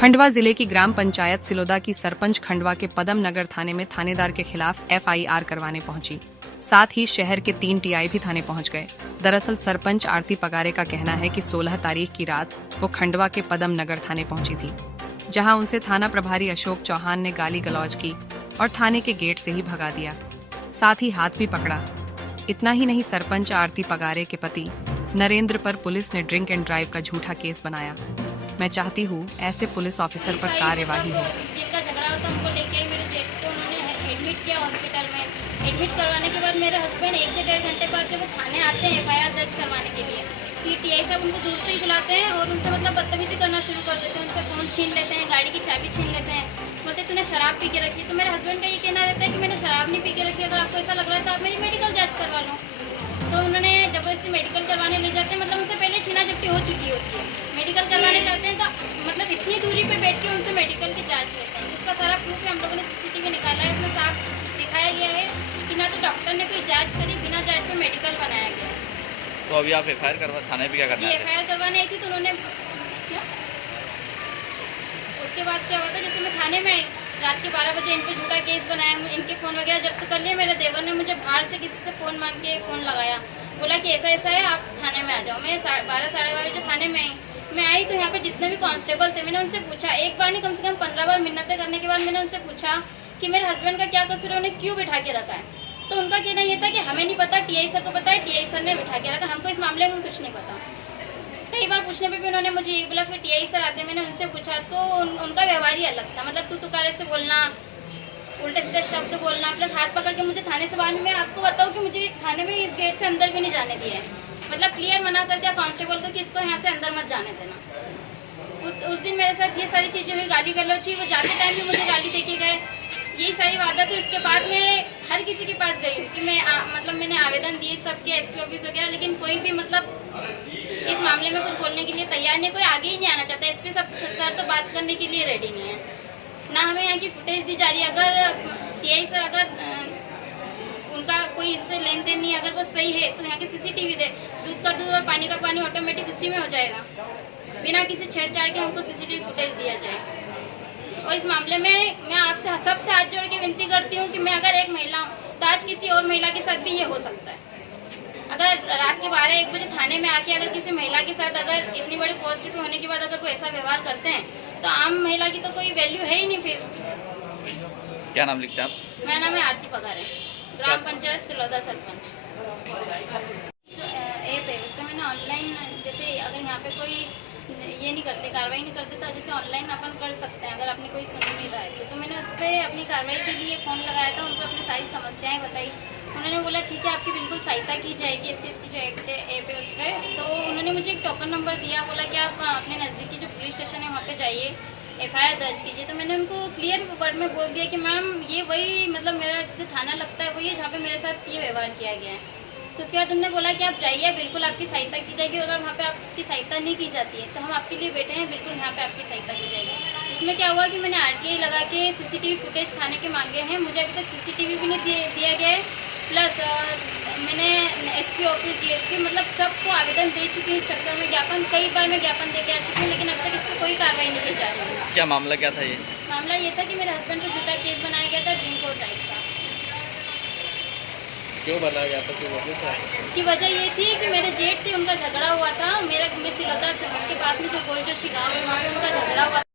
खंडवा जिले की ग्राम पंचायत सिलोदा की सरपंच खंडवा के पदम नगर थाने में थानेदार के खिलाफ एफआईआर करवाने पहुंची। साथ ही शहर के 3 टीआई भी थाने पहुंच गए। दरअसल सरपंच आरती पगारे का कहना है कि 16 तारीख की रात वो खंडवा के पदम नगर थाने पहुंची थी, जहां उनसे थाना प्रभारी अशोक चौहान ने गाली गलौज की और थाने के गेट से ही भगा दिया, साथ ही हाथ भी पकड़ा। इतना ही नहीं, सरपंच आरती पगारे के पति नरेंद्र पर पुलिस ने ड्रिंक एंड ड्राइव का झूठा केस बनाया। मैं चाहती हूँ ऐसे पुलिस ऑफिसर पर कार्यवाही हो। जिनका झगड़ा होता उनको लेके मेरे जेठ को उन्होंने एडमिट किया हॉस्पिटल में। एडमिट करवाने के बाद मेरे हस्बैंड 1 से 1.5 घंटे बाद जब वो थाने आते हैं एफआईआर दर्ज करवाने के लिए, कि टीआई साहब उनको दूर से ही बुलाते हैं और उनसे बदतमीजी करना शुरू कर देते हैं। उनसे फ़ोन छीन लेते हैं, गाड़ी की चाबी छीन लेते हैं, बोलते तूने शराब पी के रखी। तो मेरे हस्बैंड का ये कहना रहता है कि मैंने शराब नहीं पी के रखी, अगर आपको ऐसा लग रहा है तो आप मेरी मेडिकल जाँच करवा लो। तो उन्होंने जबरदस्ती मेडिकल करवाने ले जाते हैं, मतलब उनसे पहले छीना झपटी हो चुकी होती है। मेडिकल करवाने जाते हैं तो इतनी दूरी पे बैठ के उनसे मेडिकल की जांच लेते हैं। उसका सारा प्रूफ है, हम लोगों ने सीसीटीवी निकाला है, इसमें साफ दिखाया गया है कि ना तो डॉक्टर ने कोई जांच करी, बिना जांच पे मेडिकल बनाया गया। तो अभी आप एफआईआर करवा थाने पे क्या करना है? एफआईआर करवाने आई थी तो उन्होंने उसके बाद क्या हुआ था, जैसे मैं थाने में आई रात के 12 बजे, इन पे झूठा केस बनाया, इनके फ़ोन वगैरह जब्त कर लिए। मेरे देवर ने मुझे बाहर से किसी से फ़ोन मांग के फ़ोन लगाया, बोला कि ऐसा ऐसा है, आप थाने में आ जाओ। मैं 12 साढ़े 12 बजे थाने में आई। मैं आई तो यहाँ पे जितने भी कांस्टेबल थे, मैंने उनसे पूछा, एक बार नहीं कम से कम 15 बार मिन्नतें करने के बाद मैंने उनसे पूछा कि मेरे हस्बैंड का क्या कसूर है, उन्हें क्यों बिठा के रखा है। तो उनका कहना ये था कि हमें नहीं पता, टीआई सर को पता है, टीआई सर ने बिठा के रखा, हमको इस मामले में कुछ नहीं पता। कई बार पूछने पे भी उन्होंने मुझे ये बोला। फिर टीआई सर आते, मैंने उनसे पूछा तो उनका व्यवहार ही अलग था, मतलब तू तुकारे से बोलना, उल्टे सीधे शब्द बोलना, प्लस हाथ पकड़ के मुझे थाने से बाहर। मैं आपको बताऊं कि मुझे थाने में इस गेट से अंदर भी नहीं जाने दिया है, मतलब क्लियर मना कर दिया कांस्टेबल को कि इसको यहाँ से अंदर मत जाने देना। उस दिन मेरे साथ ये सारी चीज़ें हुई, गाली गलौज हुई, वो जाते टाइम भी मुझे गाली देके गए, यही सारी वारदात। उसके बाद मैं हर किसी के पास गई कि मैंने आवेदन दिए सबके, एसपी ऑफिस वगैरह, लेकिन कोई भी इस मामले में कुछ बोलने के लिए तैयार नहीं, कोई आगे ही नहीं आना चाहता। एसपी सर तो बात करने के लिए रेडी नहीं है, ना हमें यहाँ की फुटेज दी जा रही है। अगर टीआई सर उनका कोई इससे लेन देन नहीं, अगर वो सही है तो यहाँ के सीसीटीवी दे, दूध का दूध और पानी का पानी ऑटोमेटिक उसी में हो जाएगा, बिना किसी छेड़छाड़ के हमको सीसीटीवी फुटेज दिया जाए। और इस मामले में मैं आपसे सबसे हाथ जोड़ के विनती करती हूँ कि मैं अगर एक महिला हूँ तो आज किसी और महिला के साथ भी ये हो सकता है। अगर रात के 12-1 बजे थाने में आके अगर किसी महिला के साथ, अगर इतनी बड़ी पोस्ट पे होने के बाद अगर कोई ऐसा व्यवहार करते हैं तो आम महिला की तो कोई वैल्यू है ही नहीं। फिर क्या नाम लिखते हैं आप? मेरा नाम है आरती पगारे, ग्राम पंचायत सिलोदा सरपंच। ऐप है, उस पर मैंने ऑनलाइन, जैसे अगर यहाँ पे कोई ये नहीं करते, कार्रवाई नहीं करते, तो जैसे ऑनलाइन अपन कर सकते हैं अगर आपने कोई सुन नहीं रहा है तो मैंने उस पर अपनी कार्रवाई के लिए फ़ोन लगाया था, उनको अपनी सारी समस्याएं बताई। उन्होंने बोला ठीक है, आपकी बिल्कुल सहायता की जाएगी, SC/ST जो एक्ट ऐप है उस पर। तो उन्होंने मुझे एक टोकन नंबर दिया, बोला कि आप अपने नज़दीकी जो पुलिस स्टेशन है वहाँ पर जाइए, एफआईआर दर्ज कीजिए। तो मैंने उनको क्लियर वर्ड में बोल दिया कि मैम ये वही, मतलब मेरा जो थाना लगता है वही है जहाँ पे मेरे साथ ये व्यवहार किया गया है। तो उसके बाद उन्होंने बोला कि आप जाइए, बिल्कुल आपकी सहायता की जाएगी, और अगर वहाँ पे आपकी सहायता नहीं की जाती है तो हम आपके लिए बैठे हैं, बिल्कुल यहाँ पे आपकी सहायता की जाएगी। इसमें क्या हुआ कि मैंने RTI लगा के सीसीटीवी फुटेज थाने के मांगे हैं, मुझे अभी तक सीसीटीवी भी नहीं दिया गया है। प्लस मैंने SP ऑफिस, DSP, मतलब सबको आवेदन दे चुकी हूँ। इस चक्कर में ज्ञापन, कई बार मैं ज्ञापन दे के आ चुकी हूँ, लेकिन अब तक इस पर कोई कार्रवाई नहीं की जा रही है। क्या मामला क्या था ये? मामला ये था कि मेरे हस्बैंड को झूठा केस बनाया गया था, ड्रिंक और ड्राइव का। क्यों बनाया गया था, क्यों वजह था? उसकी वजह ये थी कि मेरे जेठ थे, उनका झगड़ा हुआ था, मैं सिलोदा से उसके पास में जो गोल जोशी गाँव है वहाँ पे उनका झगड़ा हुआ था।